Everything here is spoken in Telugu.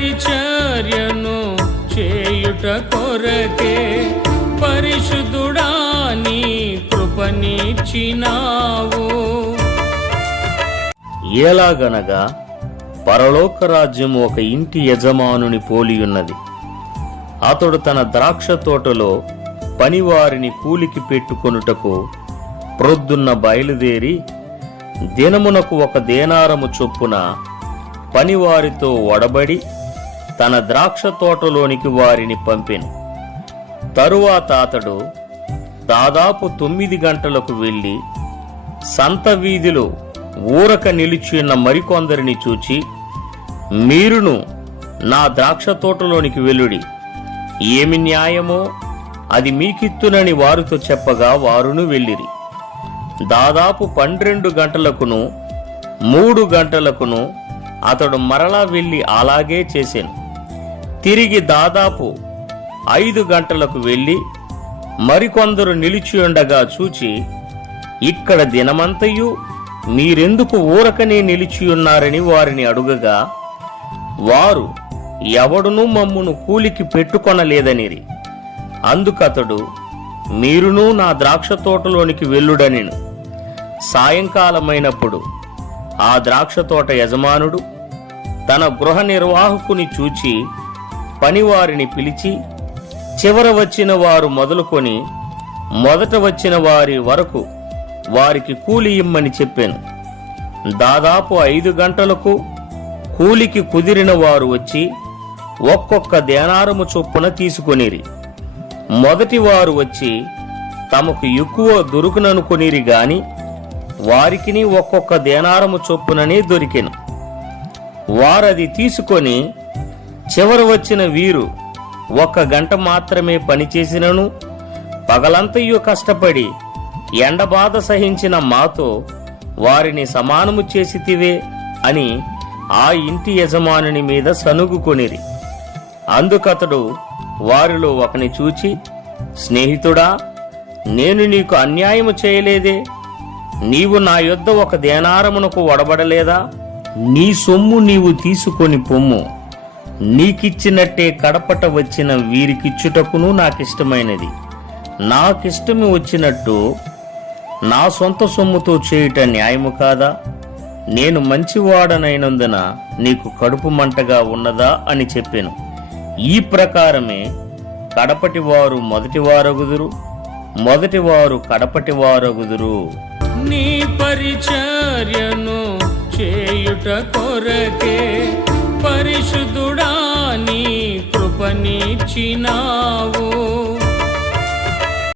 పరిచర్యను చేయుట కొరకే పరిశుద్ధుడా నీ కృపనిచ్చినావు. ఎలాగనగా పరలోక రాజ్యం ఒక ఇంటి యజమానుని పోలియున్నది అతడు తన ద్రాక్ష తోటలో పనివారిని కూలికి పెట్టుకొనుటకు ప్రొద్దున్న బయలుదేరి దినమునకు ఒక దేనారము చొప్పున పనివారితో ఒడబడి తన ద్రాక్ష తోటలోనికి వారిని పంపెను. తరువాత అతడు దాదాపు తొమ్మిది గంటలకు వెళ్ళి సంత వీధిలో ఊరక నిలిచియున్న మరికొందరిని చూచి మీరును నా ద్రాక్ష తోటలోనికి వెలుడి ఏమి న్యాయమో అది మీకిత్తునని వారితో చెప్పగా వారును వెళ్ళిరి. దాదాపు పన్నెండు గంటలకును మూడు గంటలకును అతడు మరలా వెళ్ళి అలాగే చేశాను తిరిగి దాదాపు ఐదు గంటలకు వెళ్ళి మరికొందరు నిలిచియుండగా చూచి ఇక్కడ దినమంతయు మీరెందుకు ఊరకనే నిలిచియున్నారని వారిని అడుగగా వారు ఎవడునూ మమ్మును కూలికి పెట్టుకొనలేదనిరి. అందుకతడు మీరును నా ద్రాక్ష తోటలోనికి వెళ్ళుడనిను. సాయంకాలమైనప్పుడు ఆ ద్రాక్ష తోట యజమానుడు తన గృహ నిర్వాహకుని చూచి పనివారిని పిలిచి చివర వచ్చిన వారు మొదలుకొని మొదట వచ్చిన వారి వరకు వారికి కూలి ఇమ్మని చెప్పాను. దాదాపు ఐదు గంటలకు కూలికి కుదిరిన వారు వచ్చి ఒక్కొక్క దేనారము చొప్పున తీసుకొనిరి. మొదటి వారు వచ్చి తమకు ఎక్కువ దొరుకుననుకొనిరి గాని వారికిని ఒక్కొక్క దేనారము చొప్పుననే దొరికెను. వారది తీసుకొని చివరి వచ్చిన వీరు ఒక్క గంట మాత్రమే పనిచేసినను పగలంతయు కష్టపడి ఎండబాధ సహించిన మాతో వారిని సమానము చేసితివే అని ఆ ఇంటి యజమానుని మీద సనుగుకొనిరి అందుకతడు వారిలో ఒకని చూచి స్నేహితుడా నేను నీకు అన్యాయము చేయలేదే. నీవు నా యొద్ద ఒక దేనారమునకు వడబడలేదా? నీ సొమ్ము నీవు తీసుకొని పొమ్ము. నీకిచ్చినట్టే కడపట వచ్చిన వీరికిచ్చుటకును నాకిష్టమైనది. నాకిష్టమి వచ్చినట్టు నా సొంత సొమ్ముతో చేయుట న్యాయము కాదా? నేను మంచివాడనైనందున నీకు కడుపు మంటగా ఉన్నదా అని చెప్పాను. ఈ ప్రకారమే కడపటి వారు మొదటి వారగుదురు మొదటి వారు కడపటి వారగుదురు. నీ పరిచర్యను చేయుట కొరకే పరిశుద్ధ నీ